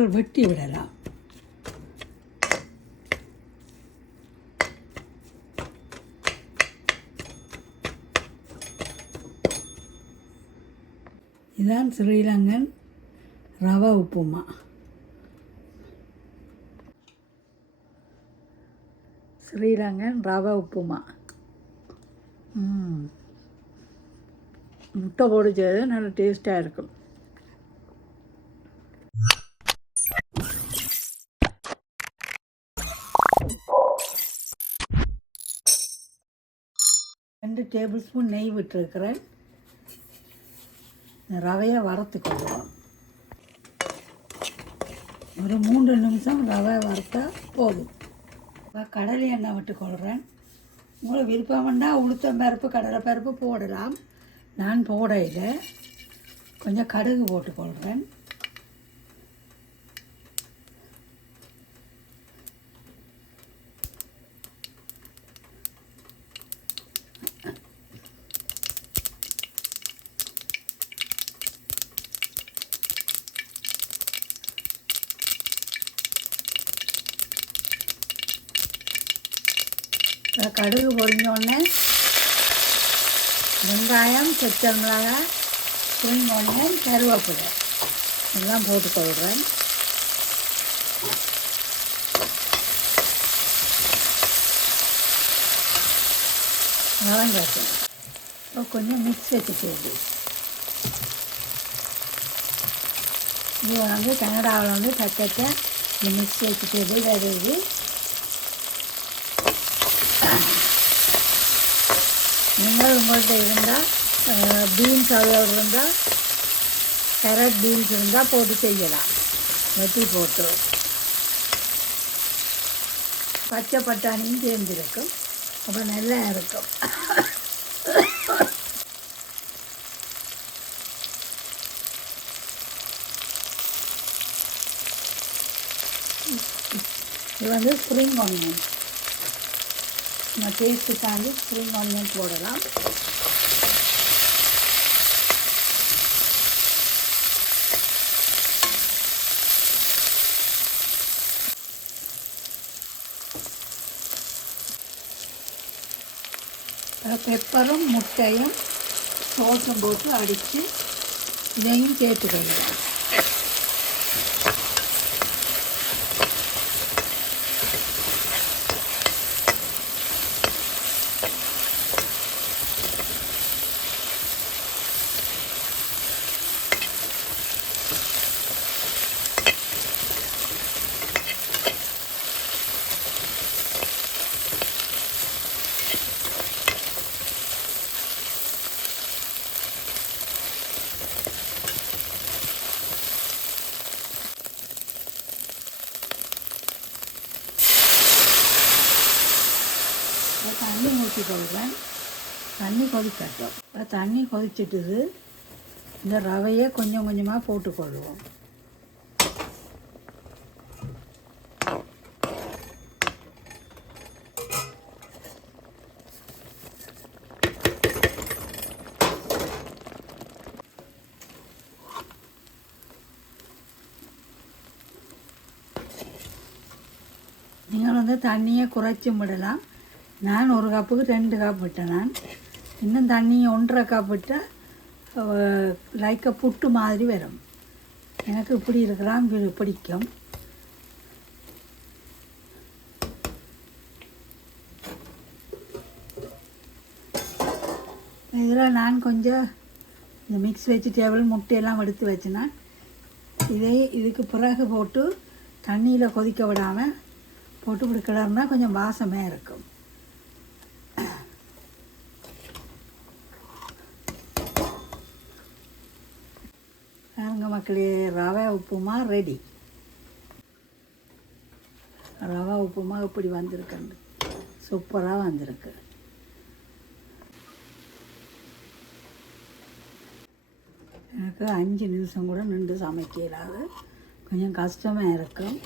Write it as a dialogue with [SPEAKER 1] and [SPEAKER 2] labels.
[SPEAKER 1] நாங்கள் வெட்டி விடலாம். இதுதான் ஸ்ரீலங்கன் ரவா உப்புமா. ஸ்ரீலங்கன் ரவா உப்புமா. முட்டை பொடிச்சது நல்ல டேஸ்ட்டாக இருக்கும். ரெண்டு டேபிள் ஸ்பூன் நெய் விட்டுருக்கிறேன். ரவையை வறுத்துக்கொள்வோம் ஒரு மூன்று நிமிஷம் ரவை வறுத்தா போதும். இப்போ கடலை எண்ணெய் விட்டுக்கொள்கிறேன். உங்களுக்கு விருப்பம்னா உளுத்தம் பருப்பு கடலை பருப்பு போடலாம். நான் போடையில் கொஞ்சம் கடுகு போட்டுக்கொள்கிறேன். கடுகு பொரிஞ்சோடனே வெங்காயம் பச்சை மிளகாய் புரிஞ்சோடனே கருவேப்பிலை. இதெல்லாம் போட்டு கொள்கிறேன். வதங்கட்டும் இப்போ கொஞ்சம் மிக்ஸ் வச்சுட்டு இது வந்து கனடாவில் வந்து பக்கத்தை மிக்ஸ் வச்சுட்டு கருது நீங்கள் உங்கள்கிட்ட இருந்தால் பீன்ஸ் அவ்வளோ இருந்தால் கேரட் பீன்ஸ் இருந்தால் போட்டு செய்யலாம் வெட்டி போட்டு பச்சை பட்டாணியும் சேர்ந்துருக்கும் அப்போ நல்லா இருக்கும் இது வந்து ஸ்ப்ரிங் ஆனியன் நம்ம டேஸ்ட்டுக்காண்டி ஸ்ப்ரிங் ஆனியன் போடலாம். பெப்பரும் முட்டையும் சோஸும் போட்டு அடித்து இதையும் சேர்த்துக்கலாம் இப்போ தண்ணி ஊற்றி கொள்கிறேன் தண்ணி கொதிக்கட்டும். இப்போ தண்ணி கொதிச்சிட்டுது. இந்த ரவையை கொஞ்சம் கொஞ்சமாக போட்டுக்கொள்வோம் நீங்கள் வந்து தண்ணியை குறைச்சி விடலாம். நான் ஒரு கப்புக்கு ரெண்டு கப் விட்டேன் நான். இன்னும் தண்ணி ஒன்றரை கப் விட்டால் லைக்க புட்டு மாதிரி வரும். எனக்கு இப்படி இருக்கலாம் பிடிக்கும். இதில் நான் கொஞ்சம் இந்த மிக்ஸ் வெஜிடேபிள் முட்டையெல்லாம் எடுத்து வச்சேன்னா. இதை இதுக்கு பிறகு போட்டு தண்ணியில் கொதிக்க விடாமல் போட்டு இப்படி கொஞ்சம் வாசமே இருக்கும். பாருங்க மக்களே ரவை உப்புமா ரெடி ரவா உப்புமா இப்படி வந்திருக்குண்டு சூப்பராக வந்திருக்கு. எனக்கு அஞ்சு நிமிஷம் கூட நின்று சமைக்கலாது. கொஞ்சம் கஷ்டமாக இருக்கும்